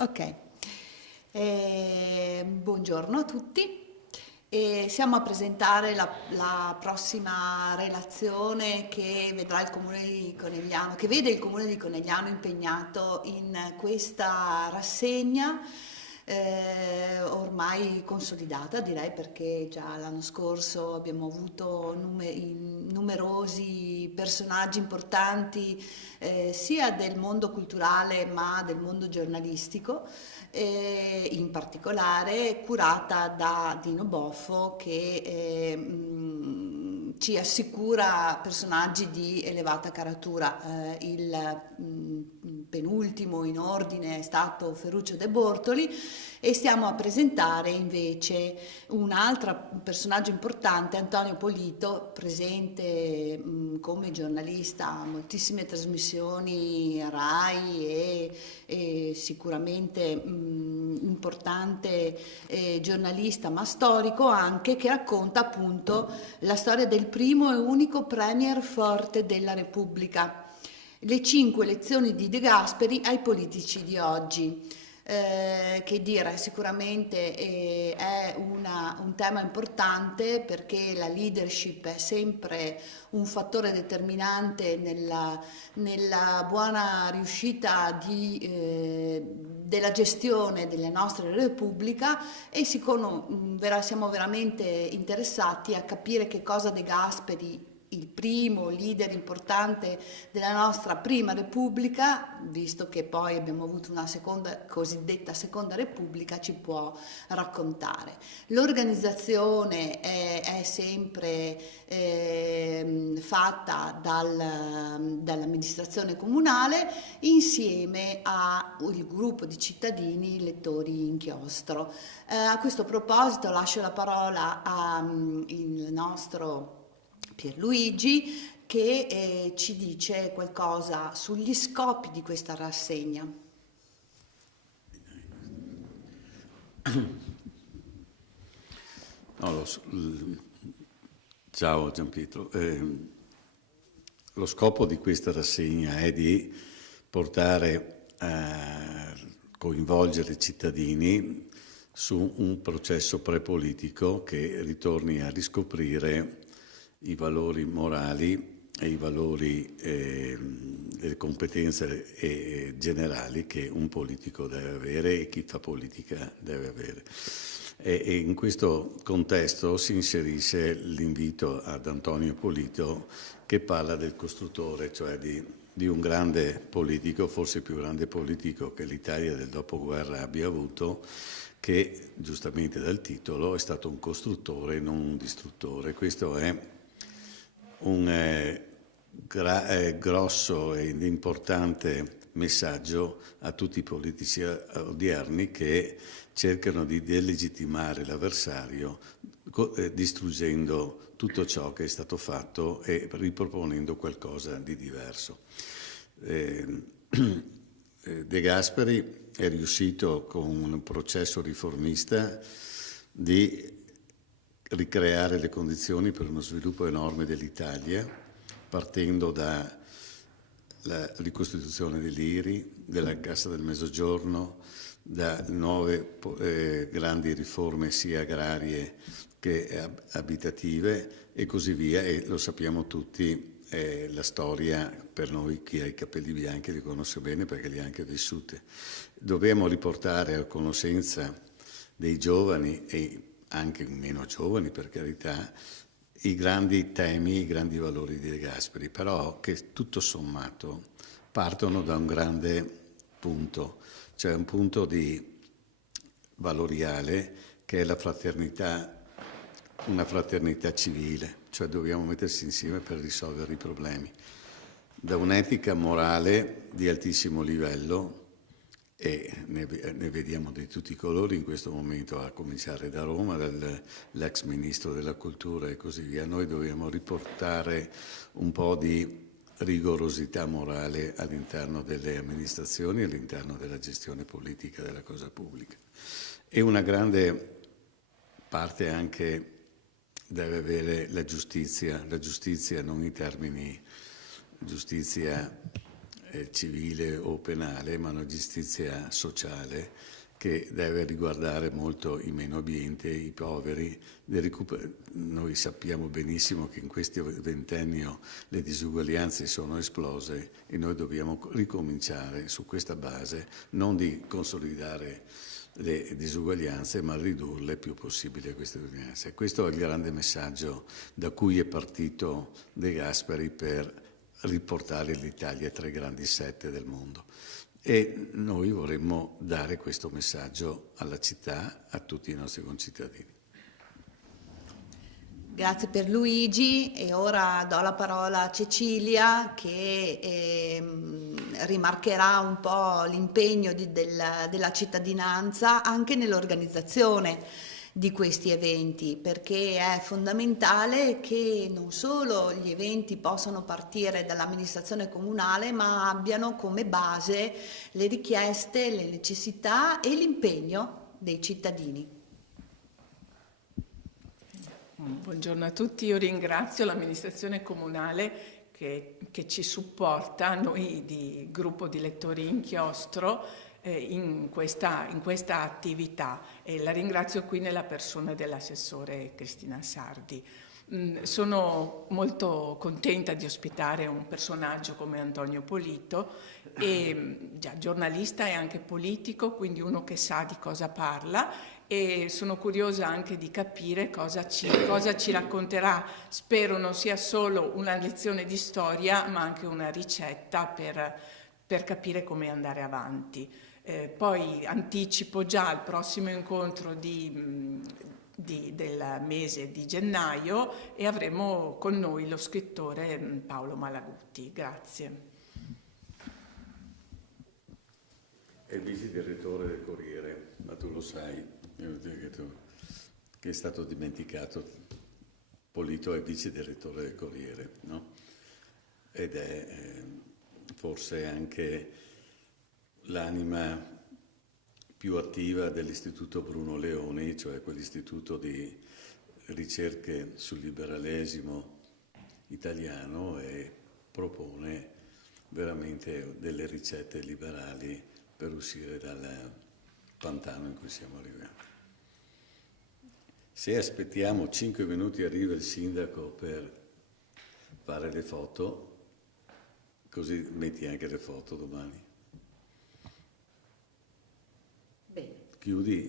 Ok, buongiorno a tutti. Siamo a presentare la prossima relazione che vedrà il Comune di Conegliano, che vede il Comune di Conegliano impegnato in questa rassegna ormai consolidata, direi, perché già l'anno scorso abbiamo avuto numerosi personaggi importanti sia del mondo culturale ma del mondo giornalistico, in particolare curata da Dino Boffo che ci assicura personaggi di elevata caratura. Il penultimo in ordine è stato Ferruccio De Bortoli e stiamo a presentare invece un altro personaggio importante, Antonio Polito, presente come giornalista a moltissime trasmissioni RAI e sicuramente importante giornalista, ma storico anche, che racconta appunto la storia del primo e unico premier forte della Repubblica. Le 5 lezioni di De Gasperi ai politici di oggi. Che dire, sicuramente è un tema importante perché la leadership è sempre un fattore determinante nella buona riuscita della gestione della nostra Repubblica e siamo veramente interessati a capire che cosa De Gasperi, il primo leader importante della nostra prima Repubblica, visto che poi abbiamo avuto una cosiddetta seconda Repubblica, ci può raccontare. L'organizzazione è sempre fatta dall'amministrazione comunale insieme al gruppo di cittadini lettori inchiostro. A questo proposito lascio la parola al nostro Pierluigi che ci dice qualcosa sugli scopi di questa rassegna. No, ciao Gianpietro. Lo scopo di questa rassegna è di portare a coinvolgere i cittadini su un processo prepolitico che ritorni a riscoprire i valori morali e i valori le competenze generali che un politico deve avere e chi fa politica deve avere. E in questo contesto si inserisce l'invito ad Antonio Polito che parla del costruttore, cioè di un grande politico, forse il più grande politico che l'Italia del dopoguerra abbia avuto, che giustamente dal titolo è stato un costruttore, non un distruttore. Questo è un grosso ed importante messaggio a tutti i politici odierni che cercano di delegittimare l'avversario distruggendo tutto ciò che è stato fatto e riproponendo qualcosa di diverso. De Gasperi è riuscito con un processo riformista di ricreare le condizioni per uno sviluppo enorme dell'Italia, partendo dalla ricostituzione dell'IRI, della Cassa del Mezzogiorno, da nuove grandi riforme sia agrarie che abitative e così via, e lo sappiamo tutti, la storia per noi chi ha i capelli bianchi li conosce bene perché li ha anche vissute. Dobbiamo riportare a conoscenza dei giovani e anche meno giovani, per carità, i grandi temi, i grandi valori di De Gasperi, però che tutto sommato partono da un grande punto, cioè un punto valoriale che è la fraternità, una fraternità civile, cioè dobbiamo mettersi insieme per risolvere i problemi. Da un'etica morale di altissimo livello, e ne vediamo di tutti i colori in questo momento, a cominciare da Roma, dall'ex ministro della cultura e così via. Noi dobbiamo riportare un po' di rigorosità morale all'interno delle amministrazioni, all'interno della gestione politica della cosa pubblica. E una grande parte anche deve avere la giustizia non in termini giustizia civile o penale, ma una giustizia sociale che deve riguardare molto i meno abbienti, i poveri. Noi sappiamo benissimo che in questo ventennio le disuguaglianze sono esplose e noi dobbiamo ricominciare su questa base, non di consolidare le disuguaglianze, ma ridurle il più possibile queste disuguaglianze. Questo è il grande messaggio da cui è partito De Gasperi per riportare l'Italia tra i grandi sette del mondo. E noi vorremmo dare questo messaggio alla città, a tutti i nostri concittadini. Grazie per Luigi e ora do la parola a Cecilia che rimarcherà un po' l'impegno della cittadinanza anche nell'organizzazione di questi eventi, perché è fondamentale che non solo gli eventi possano partire dall'amministrazione comunale, ma abbiano come base le richieste, le necessità e l'impegno dei cittadini. Buongiorno a tutti, io ringrazio l'amministrazione comunale che ci supporta, noi di gruppo di lettori Inchiostro, in questa attività, e la ringrazio qui nella persona dell'assessore Cristina Sardi. Sono molto contenta di ospitare un personaggio come Antonio Polito, già giornalista e anche politico, quindi uno che sa di cosa parla, e sono curiosa anche di capire cosa ci racconterà. Spero non sia solo una lezione di storia, ma anche una ricetta per capire come andare avanti. Poi anticipo già il prossimo incontro del mese di gennaio e avremo con noi lo scrittore Paolo Malaguti. Grazie. È il vice direttore del Corriere, ma tu lo sai, che è stato dimenticato. Polito è vice direttore del Corriere, no? Ed è forse anche l'anima più attiva dell'Istituto Bruno Leoni, cioè quell'istituto di ricerche sul liberalesimo italiano, e propone veramente delle ricette liberali per uscire dal pantano in cui siamo arrivati. Se aspettiamo 5 minuti arriva il sindaco per fare le foto, così metti anche le foto domani. Bene. Chiudi.